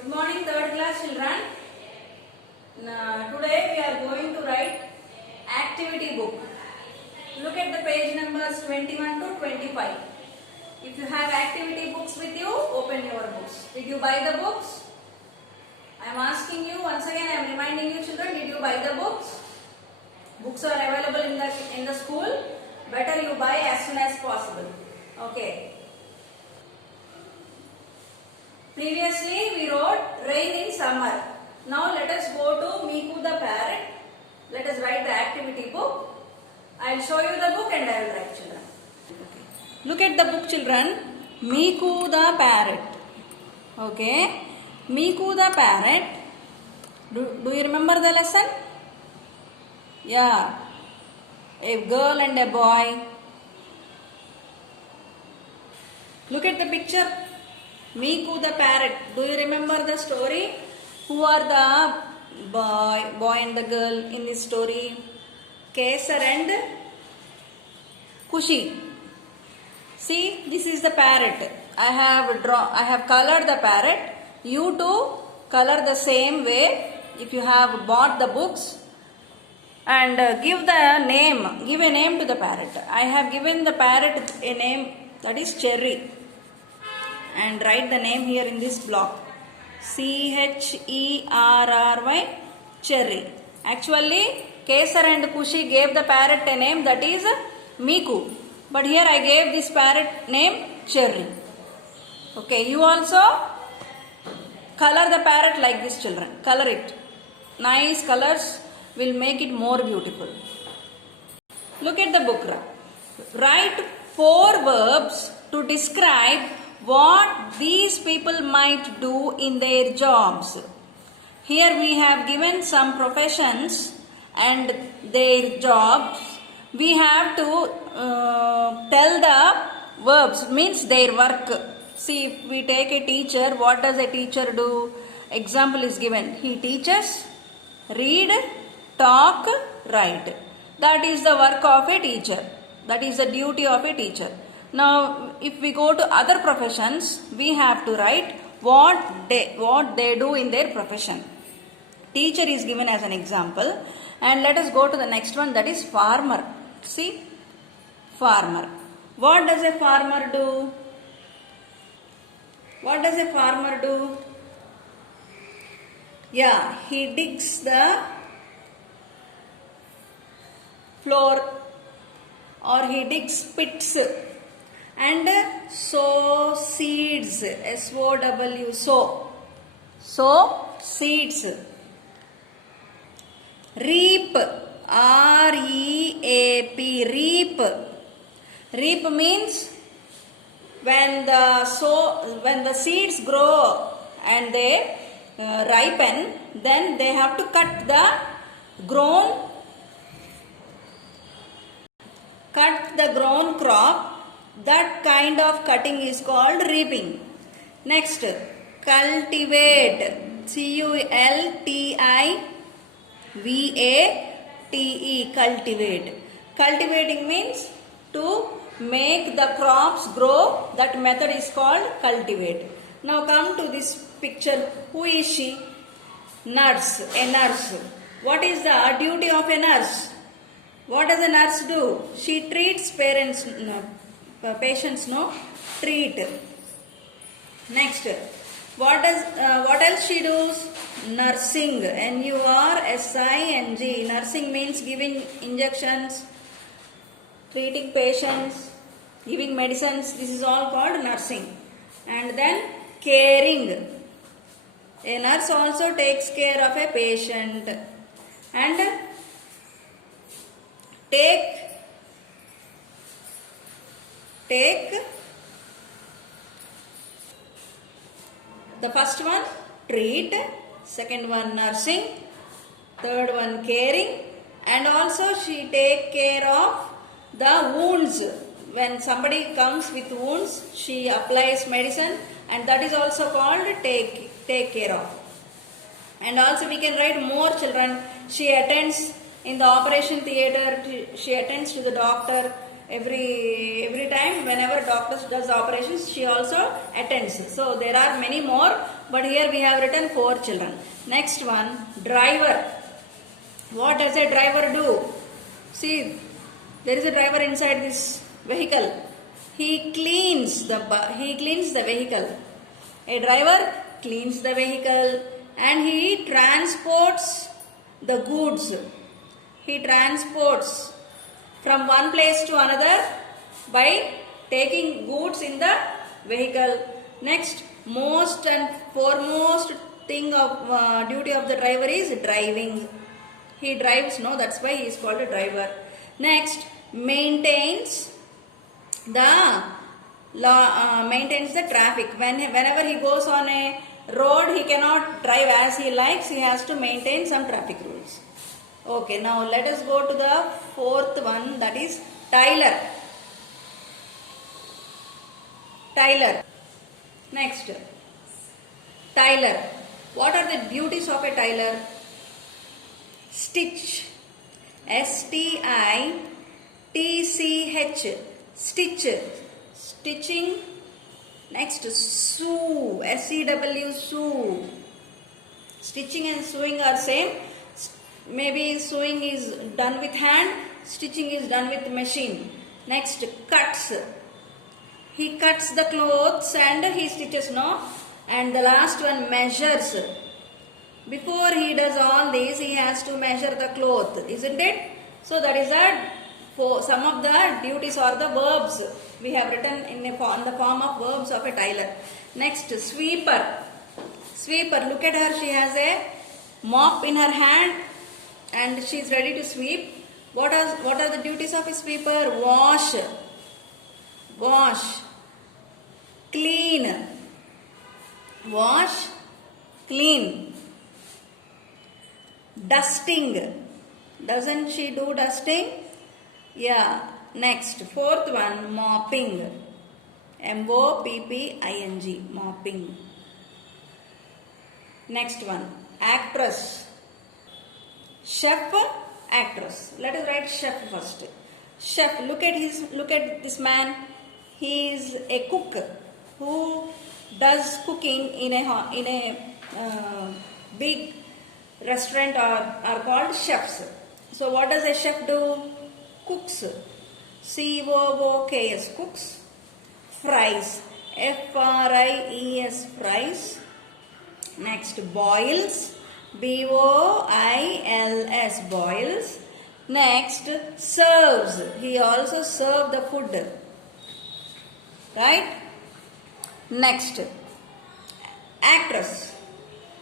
Good morning, third class children. Today we are going to write activity book. Look at the page numbers 21 to 25. If you have activity books with you, open your books. Did you buy the books? I am asking you once again. I am reminding you, children. Did you buy the books? Books are available in the school. Better you buy as soon as possible. Okay. Previously we wrote rain in summer. Now let us go to Miku the parrot. Let us write the activity book. I will show you the book and I will write, children. Okay. Look at the book, children. Miku the parrot. Okay. Miku the parrot. Do you remember the lesson? Yeah. A girl and a boy. Look at the picture. Miku the parrot. Do you remember the story? Who are the boy and the girl in this story? Kesar and Kushi. See, this is the parrot. I have colored the parrot. You too color the same way. If you have bought the books, and give a name to the parrot. I have given the parrot a name, that is Cherry. And write the name here in this block. Cherry. Cherry. Actually, Kesar and Kushi gave the parrot a name, that is Miku. But here I gave this parrot name Cherry. Okay, you also color the parrot like this, children. Color it. Nice colors will make it more beautiful. Look at the book. Write 4 verbs to describe what these people might do in their jobs. Here we have given some professions and their jobs. We have to tell the verbs, means their work. See, if we take a teacher, what does a teacher do? Example is given. He teaches, read, talk, write. That is the work of a teacher. That is the duty of a teacher. Now, if we go to other professions, we have to write what they do in their profession. Teacher is given as an example. And let us go to the next one, that is farmer. See, farmer. What does a farmer do? What does a farmer do? Yeah, he digs the floor, or he digs pits and sow seeds. S-O-W, sow. Sow seeds. Reap. R-E-A-P. Reap. Reap means when the seeds grow and they ripen, then they have to cut the grown crop. That kind of cutting is called reaping. Next, cultivate. C-U-L-T-I-V-A-T-E. Cultivate. Cultivating means to make the crops grow. That method is called cultivate. Now come to this picture. Who is she? Nurse. A nurse. What is the duty of a nurse? What does a nurse do? She treats patients. Treat. Next, what else she does? Nursing. N-U-R-S-I-N-G. Nursing means giving injections, treating patients, giving medicines. This is all called nursing. And then caring. A nurse also takes care of a patient. And take the first one, treat. Second one, nursing. Third one, caring. And also she take care of the wounds. When somebody comes with wounds, she applies medicine, and that is also called take care of. And also we can write more, children. She attends in the operation theatre. She attends to the doctor. every time whenever doctor does operations, she also attends. So there are many more, but here we have written 4 children. Next one, driver. What does a driver do? See, there is a driver inside this vehicle. He cleans the vehicle. A driver cleans the vehicle and he transports the goods. He transports from one place to another by taking goods in the vehicle. Next, most and foremost thing of duty of the driver is driving. He drives, no, that's why he is called a driver. Next, maintains the traffic. Whenever he goes on a road, he cannot drive as he likes. He has to maintain some traffic rules. Okay, now let us go to the 4th one, that is Tyler. Next, Tyler. What are the duties of a Tyler? Stitch. S-T-I-T-C-H. Stitch. Stitching. Next, sew. S-E-W, sew. Stitching and sewing are same. Maybe sewing is done with hand, stitching is done with machine. Next, cuts. He cuts the clothes and he stitches, no? And the last one, measures. Before he does all this, he has to measure the cloth, isn't it? So that is some of the duties or the verbs we have written in the form of verbs of a Tyler. Next, sweeper. Sweeper, look at her, she has a mop in her hand and she is ready to sweep. What are the duties of a sweeper? Wash, clean, wash, clean. Dusting, doesn't she do dusting? Yeah. Next, 4th one, mopping. M-O-P-P-I-N-G, mopping. Next one, actress. Chef, actress. Let us write chef first. Chef, look at this man. He is a cook who does cooking in a big restaurant are called chefs. So what does a chef do? Cooks. C-O-O-K-S, cooks. Fries. F-R-I-E-S, fries. Next, boils. B-O-I-L-S, boils. Next, serves. He also serves the food. Right? Next, actress.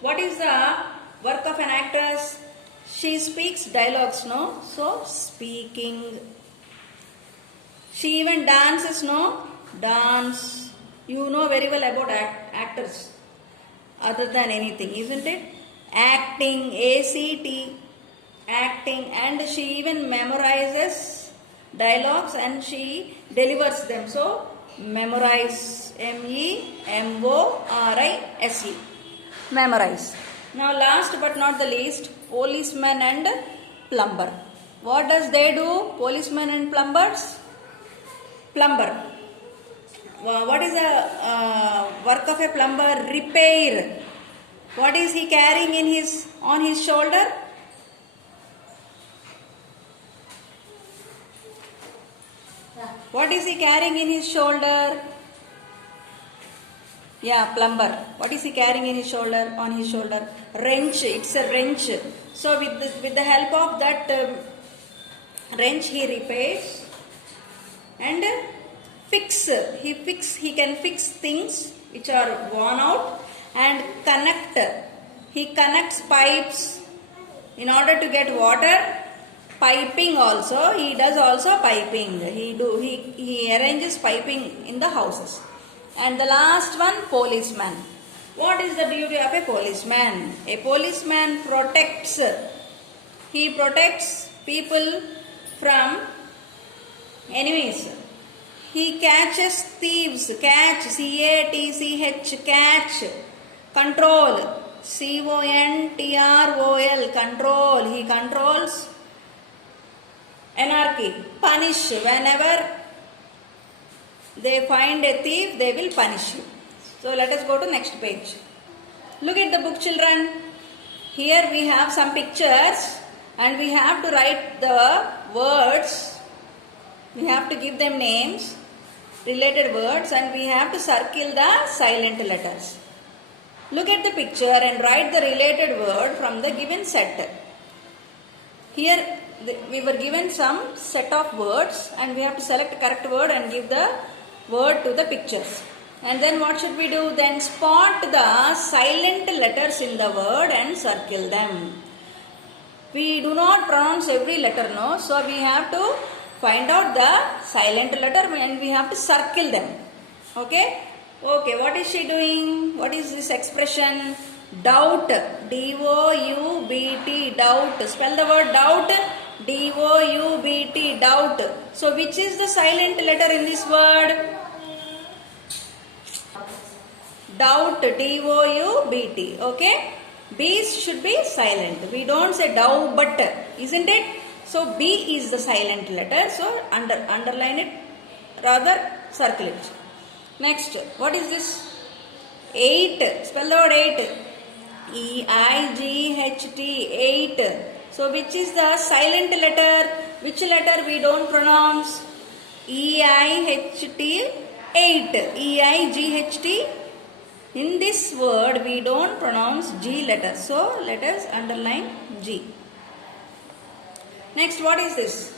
What is the work of an actress? She speaks dialogues, no? So, speaking. She even dances, no? Dance. You know very well about actors. Other than anything, isn't it? Acting, A-C-T, acting, and she even memorizes dialogues and she delivers them. So, memorize, M-E-M-O-R-I-S-E, memorize. Now, last but not the least, policeman and plumber. What does they do, policemen and plumbers? Plumber. What is the work of a plumber? Repair. What is he carrying on his shoulder? What is he carrying in his shoulder? Yeah, plumber. What is he carrying in his shoulder? On his shoulder, wrench. It's a wrench. So with the help of that wrench, he repairs and fix. He can fix things which are worn out and connect. He connects pipes in order to get water. Piping also, he does also piping. He arranges piping in the houses. And the last one, policeman. What is the duty of a policeman? A policeman protects. He protects people from enemies. He catches thieves. Catch, C-A-T-C-H, catch. Control, C-O-N-T-R-O-L, control. He controls anarchy. Punish, whenever they find a thief, they will punish you. So let us go to next page. Look at the book, children. Here we have some pictures and we have to write the words. We have to give them names, related words, and we have to circle the silent letters. Look at the picture and write the related word from the given set. Here we were given some set of words and we have to select a correct word and give the word to the pictures. And then what should we do? Then spot the silent letters in the word and circle them. We do not pronounce every letter, no. So we have to find out the silent letter and we have to circle them. Okay? Okay, what is she doing? What is this expression? Doubt. D-O-U-B-T. Doubt. Spell the word doubt. D-O-U-B-T. Doubt. So which is the silent letter in this word? Doubt. D-O-U-B-T. Okay? B should be silent. We don't say doubt, but, isn't it? So B is the silent letter. So underline it, rather circle it. Next, what is this? 8. Spell the word 8. E-I-G-H-T. 8. So which is the silent letter? Which letter we don't pronounce? E-I-H-T. 8. E-I-G-H-T. In this word we don't pronounce G letter. So let us underline G. Next, what is this?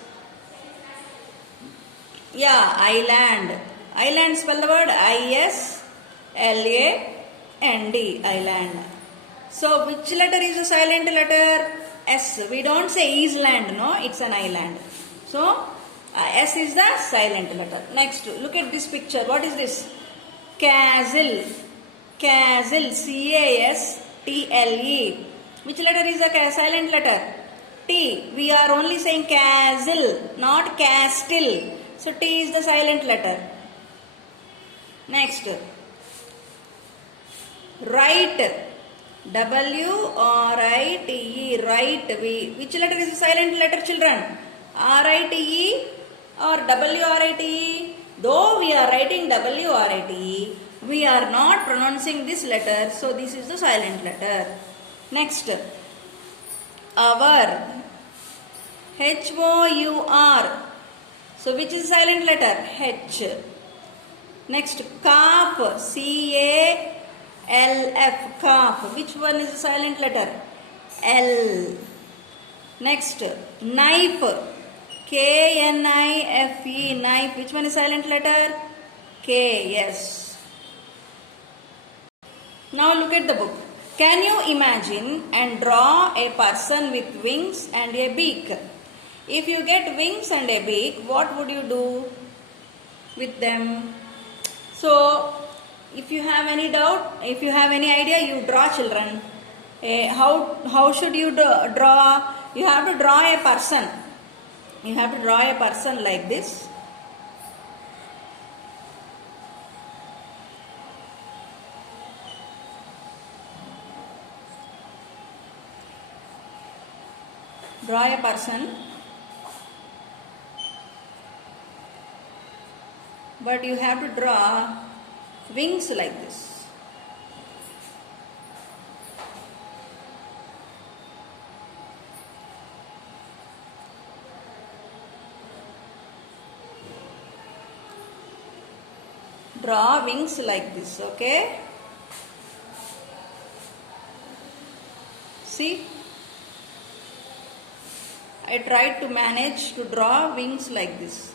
Yeah, island. Island, spell the word I-S-L-A-N-D. Island. So which letter is the silent letter? S. We don't say Island, no, it's an island. So S is the silent letter. Next, look at this picture. What is this? Castle. Castle. C-A-S-T-L-E. Which letter is the silent letter? T. We are only saying castle, not castle. So T is the silent letter. Next, right. W-R-I-T-E. Right. Which letter is the silent letter, children? R-I-T-E or W-R-I-T-E? Though we are writing W-R-I-T-E, we are not pronouncing this letter. So this is the silent letter. Next, our. H-O-U-R. So which is silent letter? H. Next, calf. C-A-L-F. Calf. Which one is the silent letter? L. Next, knife. K-N-I-F-E. Knife. Which one is silent letter? K. Yes. Now look at the book. Can you imagine and draw a person with wings and a beak? If you get wings and a beak, what would you do with them? So, if you have any doubt, if you have any idea, you draw, children. How should you draw? You have to draw a person. You have to draw a person like this. Draw a person. But you have to draw wings like this. Draw wings like this, okay? See? I tried to manage to draw wings like this.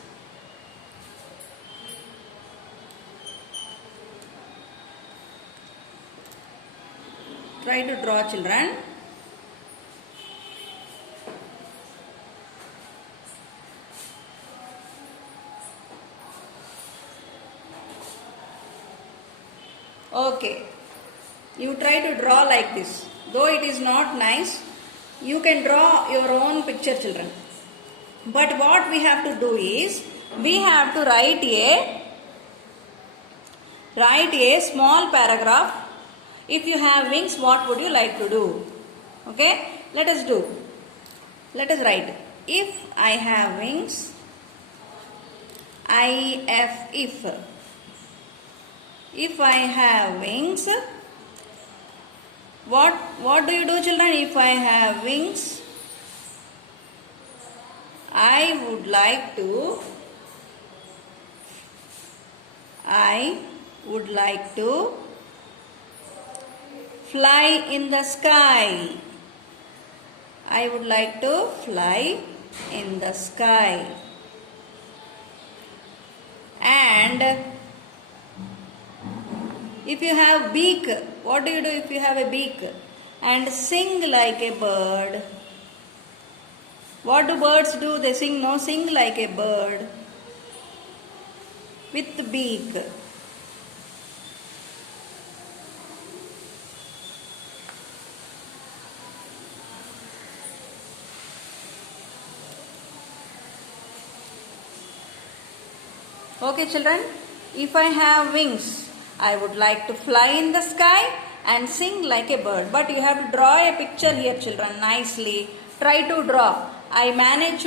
Try to draw, children. Okay. You try to draw like this. Though it is not nice, you can draw your own picture, children. But what we have to do is, we have to write a small paragraph. If you have wings, what would you like to do? Okay, let us do. Let us write. If I have wings, if If I have wings, what do you do, children? If I have wings, I would like to fly in the sky. I would like to fly in the sky. And if you have beak, what do you do if you have a beak? And sing like a bird. What do birds do? They sing, no? Sing like a bird with beak. Okay, children, if I have wings, I would like to fly in the sky and sing like a bird. But you have to draw a picture here, children, nicely. Try to draw. I managed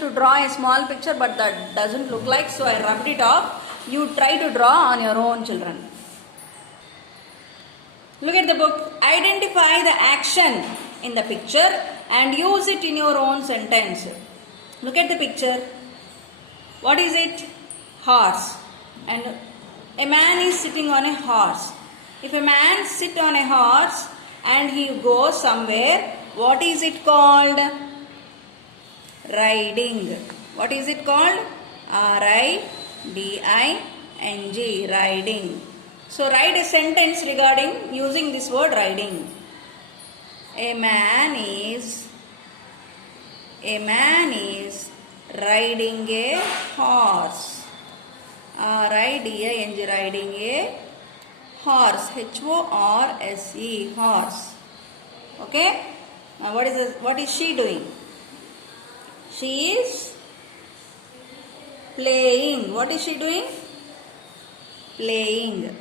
to draw a small picture, but that doesn't look like, so I rubbed it off. You try to draw on your own, children. Look at the book. Identify the action in the picture and use it in your own sentence. Look at the picture. What is it? Horse. And a man is sitting on a horse. If a man sits on a horse and he goes somewhere, what is it called? Riding. What is it called? R-I-D-I-N-G. Riding. So write a sentence regarding using this word riding. A man is riding a horse. R-I-D-I-N-G. Riding a horse. H-O-R-S-E. Horse. Okay. Now what is she doing? She is playing. What is she doing? Playing.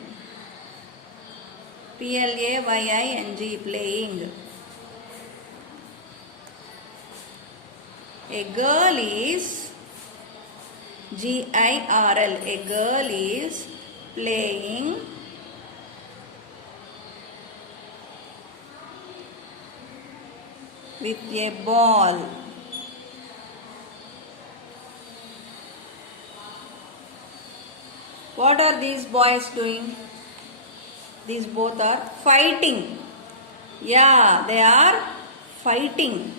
P-L-A-Y-I-N-G. Playing. A girl is G-I-R-L. A girl is playing with a ball. What are these boys doing? These both are fighting. Yeah, they are fighting.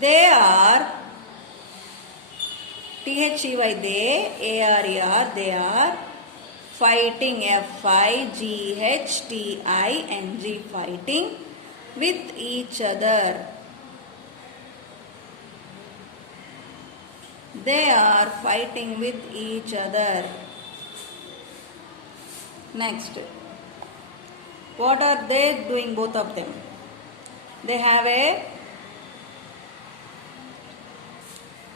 They are T-H-E-Y, they, A-R-E-R, they are fighting, F-I-G-H-T-I-N-G, fighting with each other. They are fighting with each other. Next. What are they doing, both of them? They have a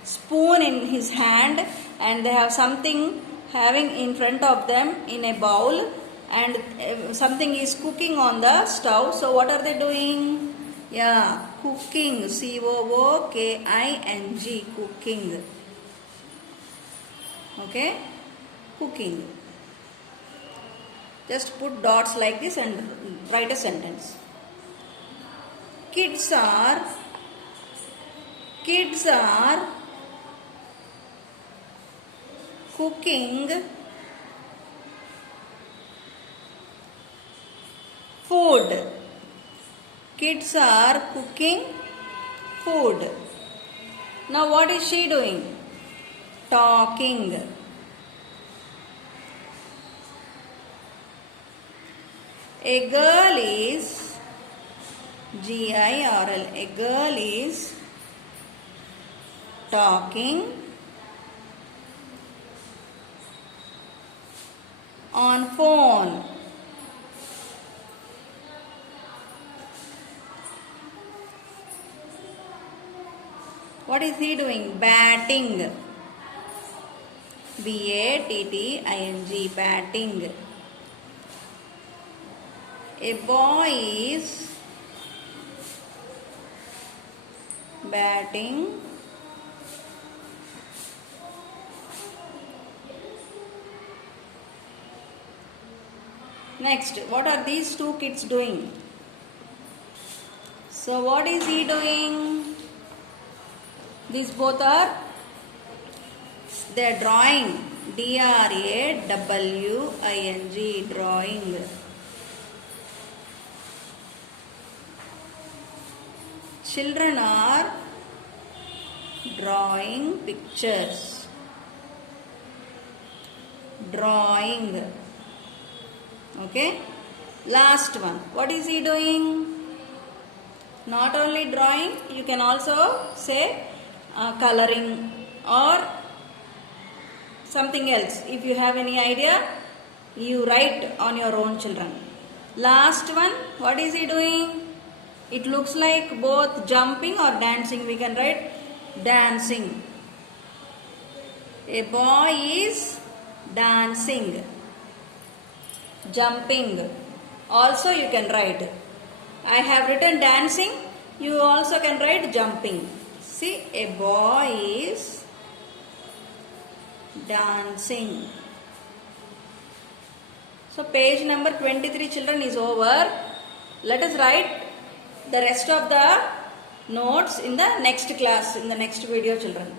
spoon in his hand and they have something having in front of them in a bowl, and something is cooking on the stove. So what are they doing? Yeah, cooking. C-O-O-K-I-N-G. Cooking. Okay, cooking. Just put dots like this and write a sentence. Kids are cooking food. Kids are cooking food. Now what is she doing? Talking. A girl is G-I-R-L. A girl is talking on phone. What is he doing? Batting. B-A-T-T-I-N-G. Batting. A boy is batting Next, what are these two kids doing? So what is he doing? These both are, they're drawing. D-R-A-W-I-N-G, drawing. Children are drawing pictures. Drawing. Okay. Last one. What is he doing? Not only drawing, you can also say coloring or something else. If you have any idea, you write on your own, children. Last one. What is he doing? It looks like both jumping or dancing. We can write dancing. A boy is dancing. Jumping. Also you can write. I have written dancing. You also can write jumping. See, a boy is dancing. So page number 23, children, is over. Let us write the rest of the notes in the next class, in the next video, children.